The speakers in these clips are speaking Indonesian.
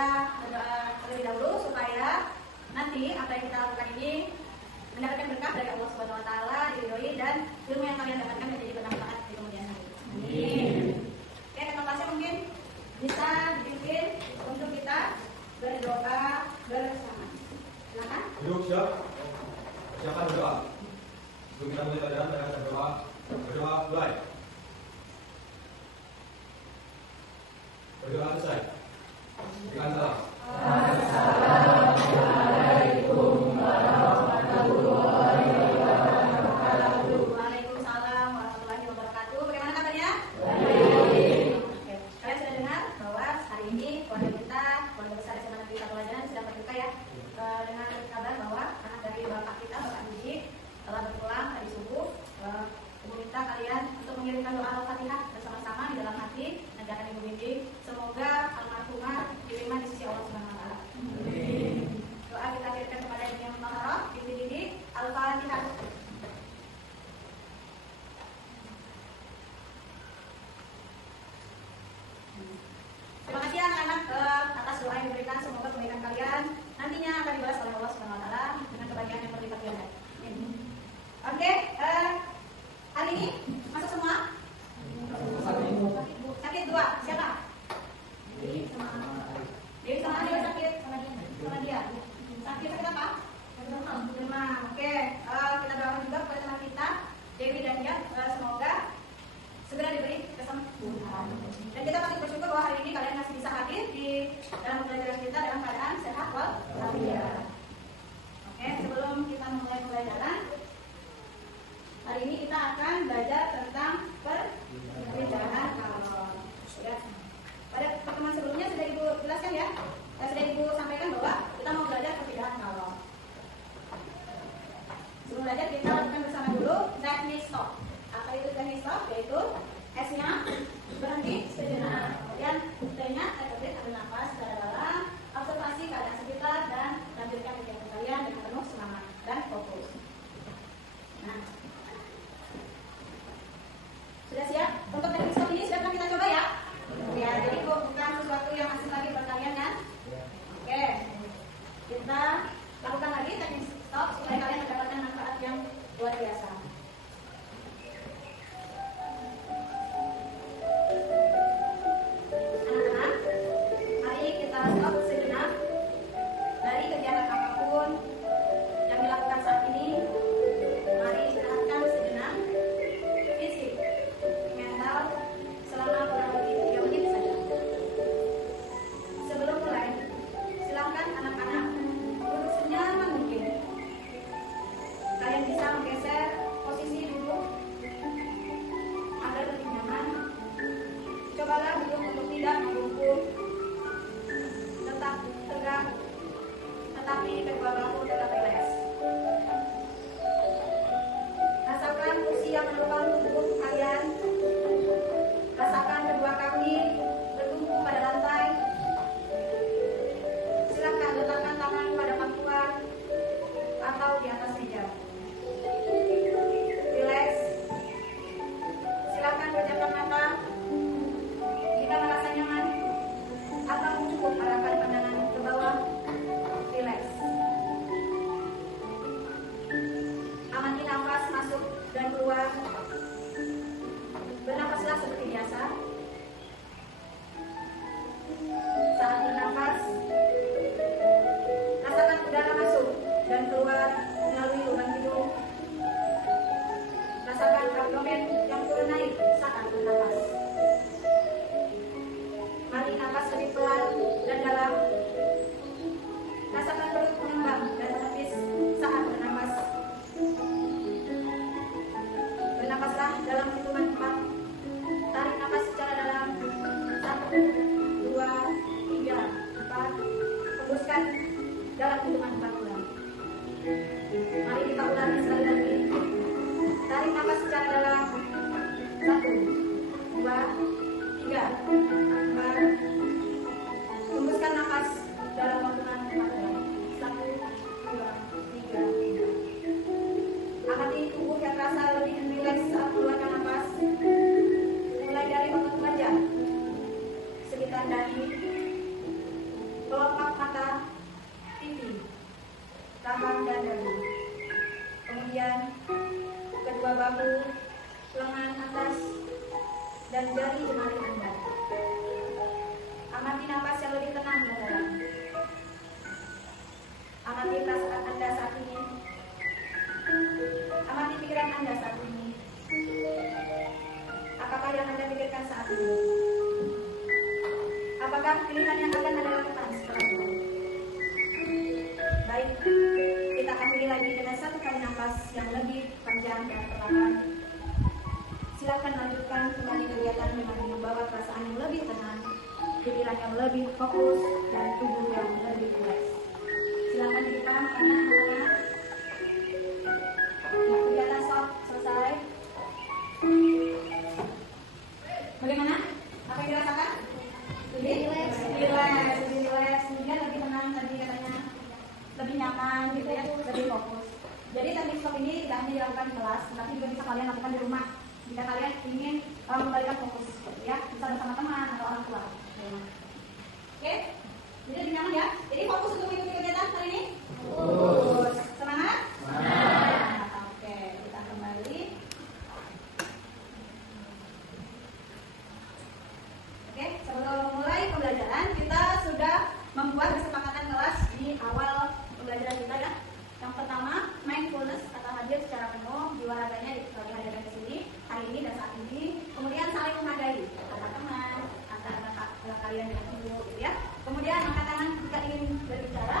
kita berdoa terlebih dahulu supaya nanti apa yang kita lakukan ini mendapatkan berkah dari Allah Subhanahu wa taala, diridhoi, dan ilmu yang kalian dapatkan menjadi bermanfaat di kemudian hari. Amin. Oke, tema kelasnya mungkin bisa dibikin untuk kita berdoa bersama. Silakan. Duduk siap. Siapkan berdoa. Sebelum kita mulai pelajaran, kita berdoa. Berdoa mulai. Berdoa selesai. Dengan salam. Assalamualaikum warahmatullahi wabarakatuh. Waalaikumsalam warahmatullahi wabarakatuh. Bagaimana kabarnya? Baik. Oke. Kalian sudah dengar bahwa hari ini keluarga kita, keluarga besar SMA Negeri 1 Lajanan sedang berduka ya, dengan kabar bahwa anak dari bapak kita, Bapak Haji, telah berpulang tadi subuh. Ibu minta kalian untuk mengirimkan doa Al-Fatihah bersama-sama di dalam hati dan akan Ibu bimbing. Semoga almarhumah diterima di sisi Allah Subhanahu wa taala. Amin. Doa kita kirimkan kepada Ibu yang Mahara, Binti Didi, Al-Fatihah. Terima kasih anak-anak atas doa yang diberikan. Semoga kebaikan kalian nantinya akan dibalas oleh Allah Subhanahu wa taala dengan kebahagiaan yang berlipat ganda. Oke, hari ini masuk semua? Sakit dua, siapa? Dewi sama dia sakit sama dia. Sakit apa? Demam. Oke, kita doakan juga kepada teman kita Dewi dan dia, semoga segera diberi kesembuhan. Dan kita patut bersyukur bahwa hari ini kalian masih bisa hadir di dalam pelajaran kita dalam keadaan sehat walafiat. Oke, sebelum kita memulai pelajaran, hari ini kita akan belajar tentang perpindahan kalor. Ya. Pada pertemuan sebelumnya sudah Ibu jelaskan ya, sudah Ibu sampaikan bahwa kita mau belajar perpindahan kalor. Sebelum belajar kita lakukan bersama dulu teknik stop. Apa itu teknik stop? Yaitu S-nya berhenti sejenak, kemudian T-nya take ambil nafas secara dalam, observasi keadaan sekitar, dan lanjutkan kegiatan kalian dengan penuh semangat dan fokus. Nah, sudah siap untuk teknik stop ini? Sudah pernah kita coba ya? Ya, jadi bukan sesuatu yang asing lagi buat kalian kan? Oke, kita lakukan lagi teknik stop supaya kalian mendapatkan manfaat yang luar biasa. Anak-anak, mari kita stop sejenak dari kegiatan apapun yang dilakukan saat ini. Mari istirahatkan sejenak fisik, mental, selama kurang lebih 3 menit saja. Sebelum mulai, silakan anak-anak duduk senyaman mungkin. Kalian bisa menggeser posisi duduk agar lebih nyaman. Cobalah duduk untuk tidak membungkuk, tetap tegak, tetapi kedua bahu tetap rileks. Rasakan kursi yang menopang tubuh kalian. Rasakan kedua kaki bertumpu pada lantai. Silakan letakkan tangan pada pangkuan atau di atas meja. Rileks. Silakan pejamkan mata jika merasa nyaman, atau cukup arahkan pandangan ke bawah. Rileks. Amati nafas masuk dan keluar. Bernafaslah seperti biasa. Saat bernafas, rasakan udara masuk dan keluar melalui lubang hidung. Rasakan abdomen yang turun naik saat bernafas. Mari nafas lebih pelan dan dalam. Rasakan perut mengembang dan menepis saat bernafas. Bernafaslah dalam hitungan 4. Tarik nafas secara dalam. 1, 2, 3, 4. Hembuskan dalam hitungan 4 ulang. Mari kita ulangi sekali lagi. Tarik nafas secara dalam. 1, 2, 3, 4. Hembuskan nafas dalam hitungan 4 ulang. 1, 2, 3, 4. Amati tubuh yang terasa lebih rileks saat mengeluarkan nafas. Mulai dari otot wajah, sekitar dahi, bahu, lengan atas, dan jari jemari Anda. Amati napas yang lebih tenang dan dalam. Amati perasaan Anda saat ini. Amati pikiran Anda saat ini. Apakah yang Anda pikirkan saat ini? Apakah pilihan yang akan Anda lakukan setelah itu? Baik, kita akan pilih lagi dengan satu kali nafas yang lebih panjang dan perlahan. Silakan lanjutkan kembali kegiatan dengan membawa perasaan yang lebih tenang, pikiran yang lebih fokus, dan tubuh yang lebih rileks. Silakan dibuka matanya anak-anak. Nah, kegiatan stop selesai. Bagaimana? Apa yang dirasakan? Lebih rileks. Kemudian lebih tenang tadi katanya, lebih nyaman gitu ya, lebih fokus. Jadi teknik stop ini tidak hanya dilakukan di kelas, tapi juga bisa kalian lakukan di rumah. Jika kalian ingin memberikan fokus, ya bisa bersama teman atau orang tua. Oke, jadi lebih nyaman ya. Jadi fokus untuk mengikuti kegiatan kali ini. Fokus. Semangat? Semangat. Oke, kita kembali. Oke, sebelum mulai pembelajaran kita sudah membuat kesepakatan kelas di awal pembelajaran kita ya. Yang pertama, mindfulness atau hadir secara penuh, jiwa raganya dihadirkan ke sini hari ini dan saat ini. Kemudian saling menghargai antar teman, antar kalian dengan ibu, gitu ya. Kemudian angkat tangan jika ingin berbicara.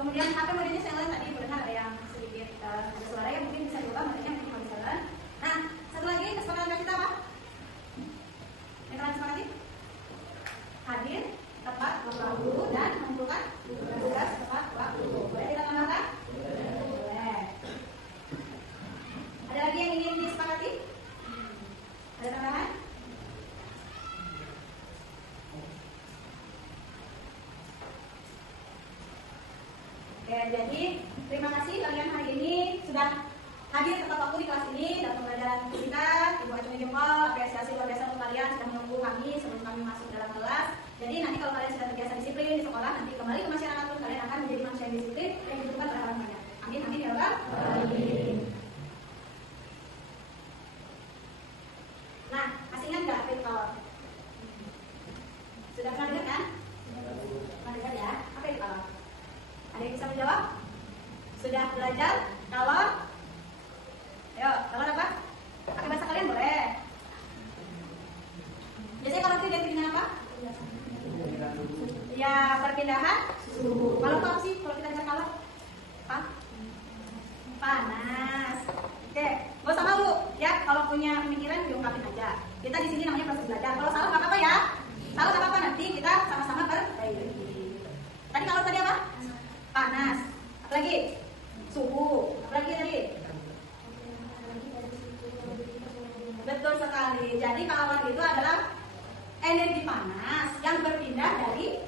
Kemudian HP modenya silent, tadi benar ada yang sedikit ada suara yang mungkin bisa diubah, makanya mungkin bisa silent. Nah, satu lagi kesepakatan kita apa? Yang kalian sepakati? Hadir tepat waktu dan menentukan tugas tepat waktu. Boleh kita tambahkan? Boleh. Ada lagi yang ingin disepakati? Ada tambahan? Oke, jadi terima kasih kalian hari ini sudah hadir tepat waktu di kelas ini dan pembelajaran kita. Ibu acungi jempol, apresiasi luar biasa untuk kalian sudah menunggu kami sebelum kami masuk dalam kelas. Jadi nanti kalau kalian sudah terbiasa disiplin di sekolah, nanti kembali ke masyarakat pun kalian akan menjadi manusia yang disiplin yang dibutuhkan oleh orang banyak. Amin, amin ya Allah. Amin. Nah, masih ingat nggak Victor? Sudah pernah dengar kan? Pernah dengar ya? Apa itu kalau? Ada yang bisa menjawab? Sudah belajar? Kalau? Ayo, kalau apa? Pakai bahasa kalian boleh. Biasanya kalau itu identik dengan apa? Ya, perpindahan suhu. Kalau apa sih? Kalau kita bicara kalau? Apa? Panas. Oke, gak usah malu ya. Kalau punya pemikiran diungkapin aja. Kita di sini namanya proses belajar. Kalau salah nggak apa-apa ya. Salah nggak apa-apa, nanti kita sama-sama perbaiki. Tadi kalau tadi apa? Panas. Apalagi? Suhu. Apalagi tadi? Betul sekali. Jadi kalor itu adalah energi panas yang berpindah dari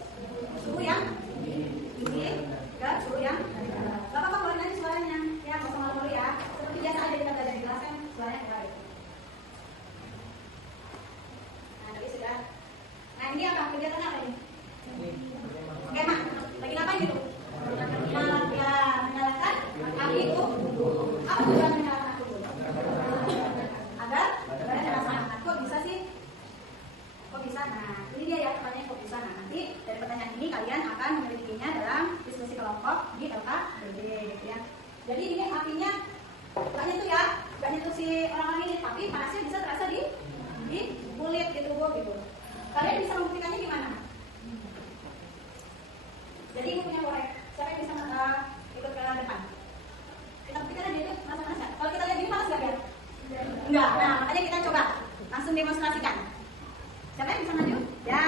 suhu yang tinggi ke suhu yang rendah. Gak apa-apa keluarin aja suaranya. Ya, nggak usah malu ya. Seperti biasa aja kita belajar di kelas kan suaranya keluar. Nah, tadi sudah. Nah, ini apa? Kegiatan apa ini? Oke, Mak. Lagi ngapain gitu? Menyalakan api itu. Apa tujuan menyalakan api itu? Agar terasa. Kok bisa sih? Kok bisa? Nah, ini dia ya pertanyaan kok bisa. Nah, nanti dari pertanyaan ini kalian akan menyelidikinya dalam diskusi kelompok di LKBD, gitu ya. Jadi ini apinya gak nyentuh ya, gak nyentuh si orang-orang ini, tapi panasnya bisa terasa di kulit, di tubuh gitu. Kalian bisa membuktikannya gimana? Jadi ibu punya korek, siapa yang bisa ikut ke depan? Kita buktikan aja itu panas nggak? Kalau kita lihat gini panas nggak ya? Enggak. Nah, makanya kita coba langsung demonstrasikan. Siapa yang bisa maju? Ya,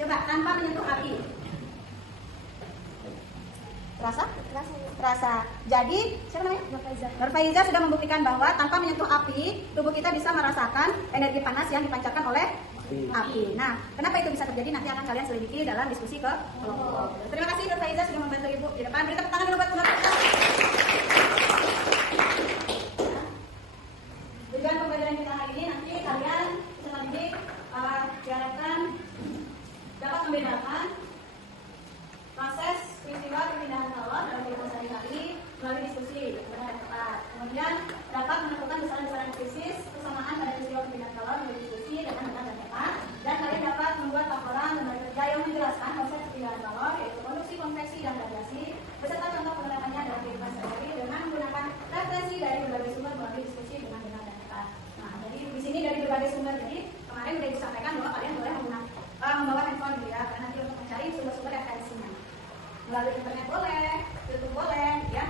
coba tanpa menyentuh api. Terasa? Terasa. Jadi, siapa namanya? Nur Faiza sudah membuktikan bahwa tanpa menyentuh api, tubuh kita bisa merasakan energi panas yang dipancarkan oleh api. Nah, kenapa itu bisa terjadi? Nanti akan kalian selidiki dalam diskusi ke kelompok. Terima kasih Nur Faiza sudah membantu Ibu di depan. Beri tepuk tangan dulu buat Nur Faiza. Tujuan pembelajaran kita hari ini nanti kalian selanjutnya diharapkan dapat membedakan proses peristiwa perpindahan kalor dalam kehidupan sehari-hari melalui diskusi benar dan tepat. Kemudian dapat menentukan besaran-besaran melalui internet boleh, YouTube boleh, ya.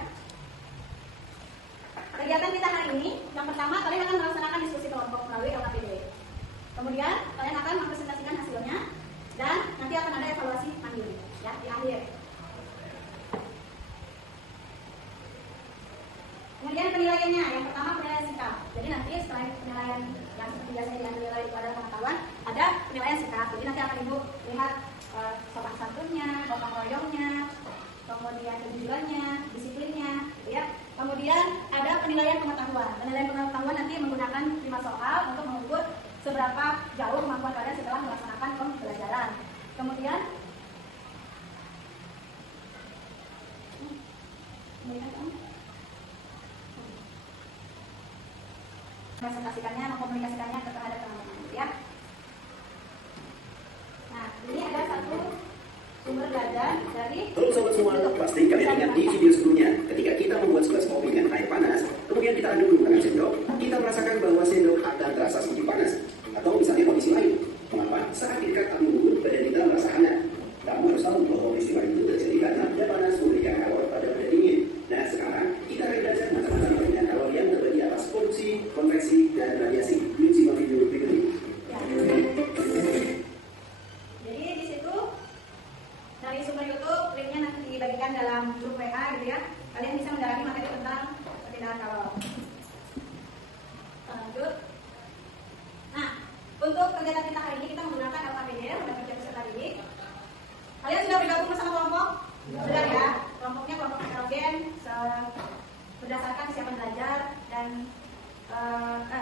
Kegiatan kita hari ini, yang pertama kalian akan melaksanakan diskusi kelompok melalui LKPD. Kemudian kalian akan mempresentasikan hasilnya dan nanti akan ada evaluasi mandiri, ya, di akhir. Kemudian penilaiannya, yang pertama penilaian sikap. Jadi nanti setelah penilaian yang seperti biasanya diambil pada pengetahuan, ada penilaian sikap. Jadi nanti akan ibu lihat sopan santunnya, gotong royongnya, kemudian kejujurannya, disiplinnya, gitu ya. Kemudian ada penilaian pengetahuan. Penilaian pengetahuan nanti menggunakan 5 soal untuk mengukur seberapa jauh kemampuan kalian setelah melaksanakan pembelajaran. Kemudian presentasikannya, mengkomunikasikannya terhadap teman-teman, ya. Nah, ini ada satu sumber belajar dari Sobat semua, pasti kalian ingat di video sebelumnya, ketika kita membuat segelas kopi dengan air panas, kemudian kita aduk menggunakan sendok, kita merasakan bahwa sendok akan terasa sedikit panas. Atau misalnya kondisi lain, mengapa saat di dekat api unggun, badan kita merasa hangat. Kamu harus tahu bahwa kondisi lain itu terjadi karena benda panas memberikan kalori pada benda dingin. Nah, sekarang kita akan belajar macam-macam perbedaan kalori yang terjadi atas konduksi, konveksi, dan radiasi. Yuk simak video berikut ini. Jadi di situ dari sumber YouTube, linknya nanti dibagikan dalam grup WA, gitu ya. Kalian bisa mendalami materi tentang perbedaan kalori. Lanjut. Nah, untuk kegiatan kita hari ini kita menggunakan LKPD, Lembaga Kerja Peserta Didik. Kalian sudah bergabung bersama kelompok? Sudah ya. Kelompoknya kelompok heterogen, berdasarkan kesiapan belajar dan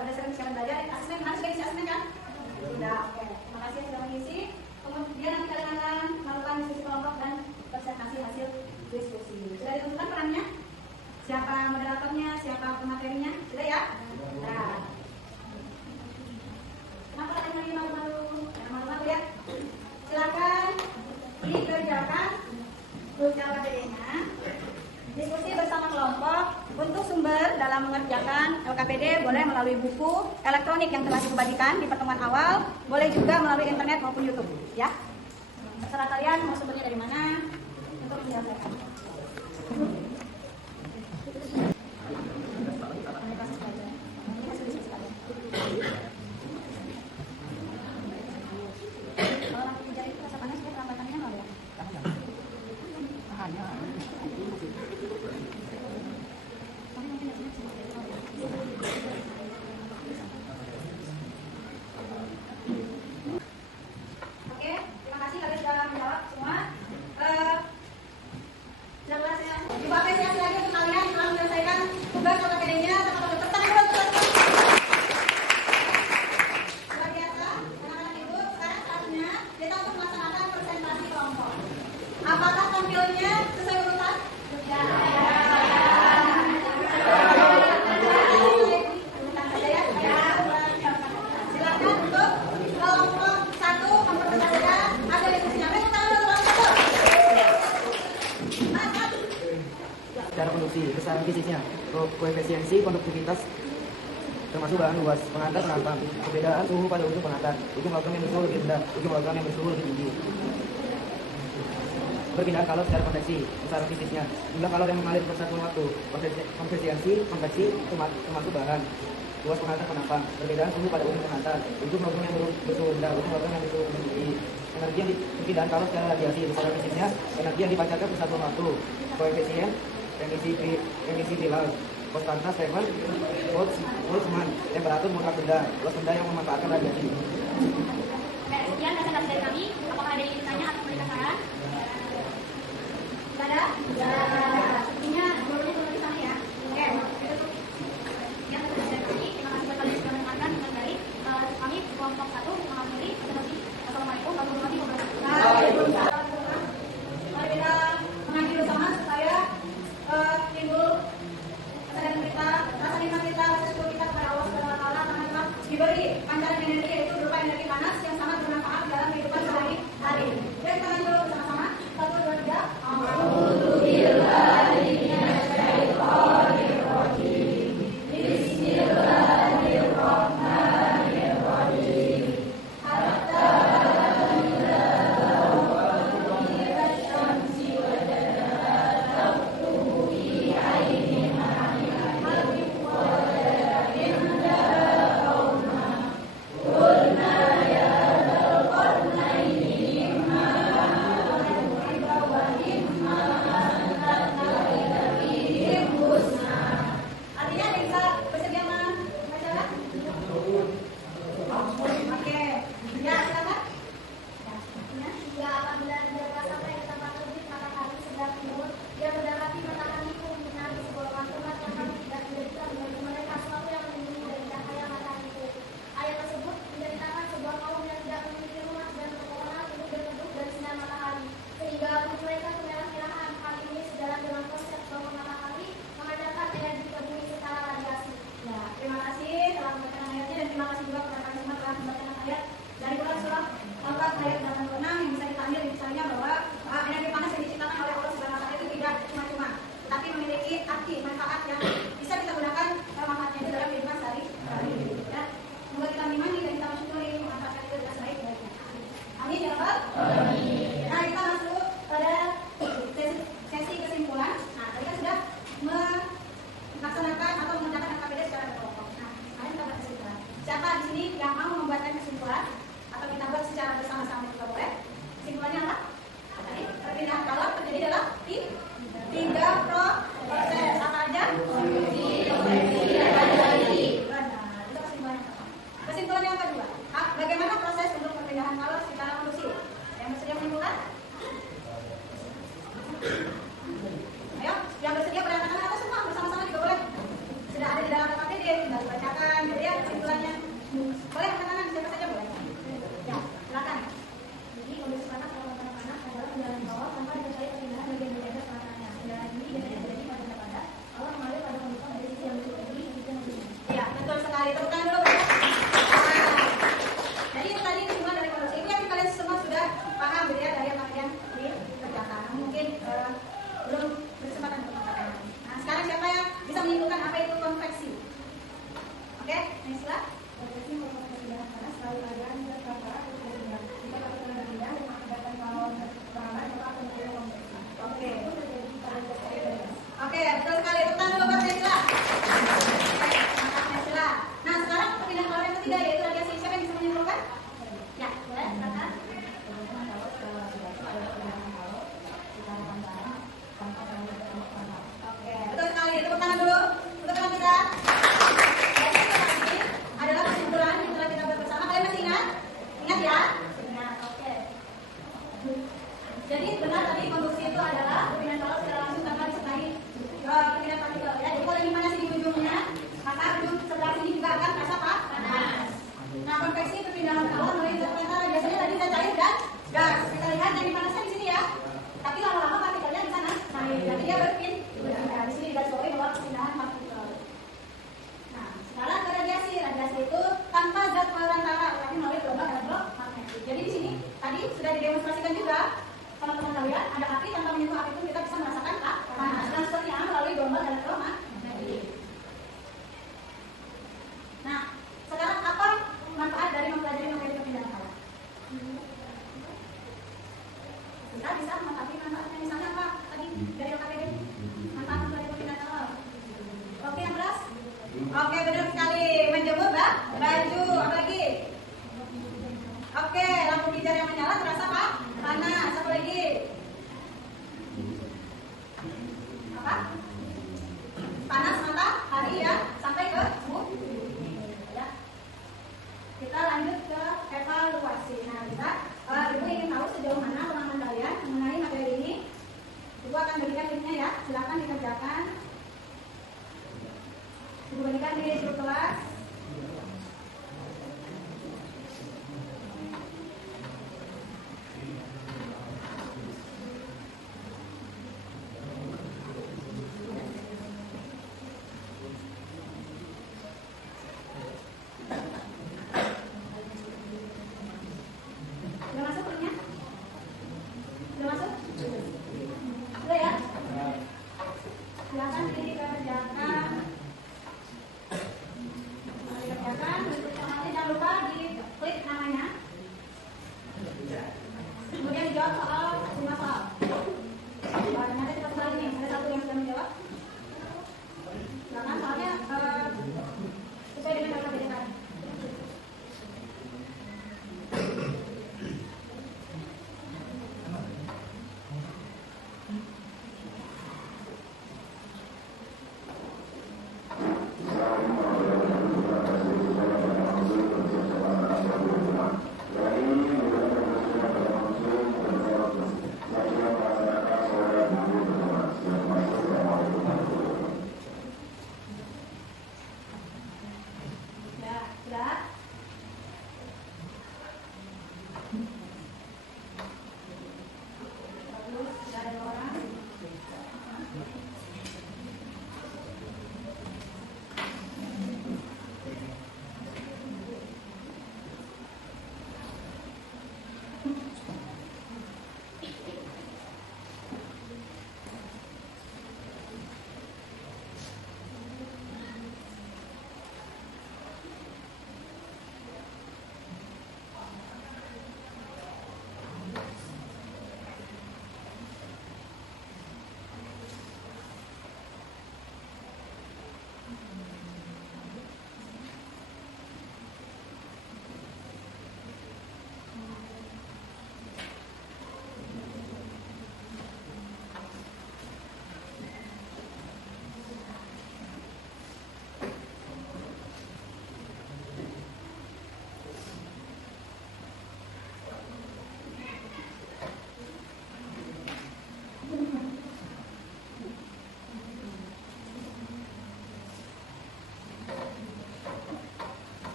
berdasarkan kesiapan belajar. Asesmen harus sudah isi asesmen kan? Sudah. Oke. Terima kasih sudah mengisi. Kemudian nanti kalian akan melakukan diskusi kelompok dan presentasi hasil diskusi. Sudah ditentukan perannya? Siapa moderatornya? Siapa pematerinya? Sudah ya? Nah. Kenapa kalian lagi malu-malu? Jangan malu-malu ya. Silakan dikerjakan grup LKPD-nya. Diskusi bersama kelompok. Untuk sumber dalam mengerjakan LKPD boleh melalui buku elektronik yang telah dibagikan di pertemuan awal, boleh juga melalui internet maupun YouTube, ya. Terserah kalian mau sumbernya dari mana untuk menyelesaikan. Cara konduksi, besaran fisiknya, koefisiensi konduktivitas termasuk bahan luas, pengantar penampang, perbedaan suhu pada ujung pengantar, ujung logam yang bersuhu lebih rendah, ujung logam yang bersuhu lebih tinggi. Perpindahan kalor secara konveksi, besaran fisiknya, jumlah kalor yang mengalir bersatu waktu, konversiensi, konveksi termasuk bahan, luas pengantar penampang, perbedaan suhu pada ujung pengantar, ujung logam yang bersuhu rendah, ujung logam yang bersuhu lebih tinggi. Energi yang perpindahan kalor secara radiasi, besaran fisiknya, energi yang dipancarkan bersatu waktu, koefisien emisi bilal, konstanta Stefan Boltzmann, temperatur mutlak benda, luas benda yang memanfaatkan radiasi. Oke, sekian presentasi dari kami. Apakah ada yang ingin tanya atau memberikan saran? Tidak ada? Tidak ada. Sepertinya dua-duanya turun di sana ya. Oke, itu tuh. Sekian presentasi dari kami. Terima kasih buat kalian yang sudah mendengarkan dengan baik. Kami kelompok 1 mengakhiri presentasi. Assalamualaikum warahmatullahi wabarakatuh. Waalaikumsalam. Mari kita mengaji bersama supaya timbul kesadaran kita, rasa nikmat kita, rasa syukur kita kepada Allah Subhanahu wa taala karena telah diberi pancaran energi yaitu berupa energi panas yang sangat bermanfaat dalam kehidupan sehari-hari. Jadi kita lanjut bersama-sama. 1, 2, 3. Alhamdulillah. Bismillahirrahmanirrahim. Hatta belum berkesempatan untuk mengatakan. Nah, sekarang siapa yang bisa menyimpulkan apa itu konveksi? Oke, Nesla. Konveksi merupakan perpindahan panas dari aliran ke kapal ke rendah. Jika kapal rendah yang mengakibatkan kalau panas maka akan terjadi konveksi. Oke. Itu terjadi pada gas air dan gas. Oke, betul sekali. Tepuk dulu buat Nesla. Oke, mantap Nesla. Nah, sekarang perpindahan kalau yang ketiga yaitu radiasi. Siapa yang bisa menyimpulkan? Ya, boleh, silakan. Oke, betul sekali. Tepuk tangan dulu. Tepuk tangan kita. Jadi, ini adalah kesimpulan yang telah kita buat bersama. Kalian masih ingat? Ingat ya? Ingat. Oke. Jadi benar tadi konduksi itu adalah perpindahan calon secara langsung tanpa disertai perpindahan partikel. Ya, jadi kalau ini panas di ujungnya, maka ujung sebelah sini juga akan terasa panas. Nah, konveksi perpindahan calon melalui zat antara biasanya tadi zat cair dan gas. Kita lihat yang dipanaskan di sini ya. Tapi lama-lama partikelnya di sana naik. Jadi dia berpindah. Di sini garis bawahi bahwa perpindahan partikel. Nah, sekarang ke radiasi. Radiasi itu tanpa zat perantara, tapi melalui gelombang elektromagnetik. Jadi di sini tadi sudah didemonstrasikan juga teman-teman kalian, ada api tanpa menyentuh api pun kita bisa merasakan panas. Transfernya melalui gelombang elektromagnetik. Nah, sekarang apa manfaat dari mempelajari materi perpindahan calon? Kita bisa mengetahui manfaatnya. Misalnya apa tadi dari LKPD? Manfaat mempelajari perpindahan calon. Oke, yang beras? Oke, benar sekali. Menjemur baju. Apa lagi? Oke, lampu pijar yang menyala terasa panas. Apa lagi? Apa? Panas matahari ya, sampai ke bumi. Ya. Kita lanjut ke evaluasi. Nah, kita Ibu ingin tahu sejauh mana pemahaman kalian mengenai materi ini. Ibu akan berikan linknya ya, silakan dikerjakan. Ibu berikan di grup kelas. Sudah masuk linknya? Sudah masuk? Sudah ya? Silakan dikerjakan.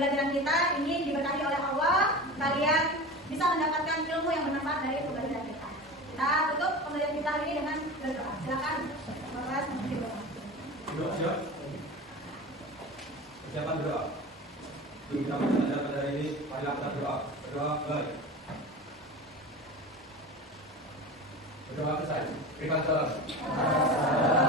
pembelajaran kita ini diberkahi oleh Allah. Kalian bisa mendapatkan ilmu yang bermanfaat dari pembelajaran kita. Kita tutup pembelajaran kita hari ini dengan berdoa. Silakan. Bapak berdoa. Berdoa siap. Persiapan berdoa. Sebelum kita melaksanakan pada hari ini, marilah kita berdoa. Berdoa baik. Berdoa selesai. Berikan salam.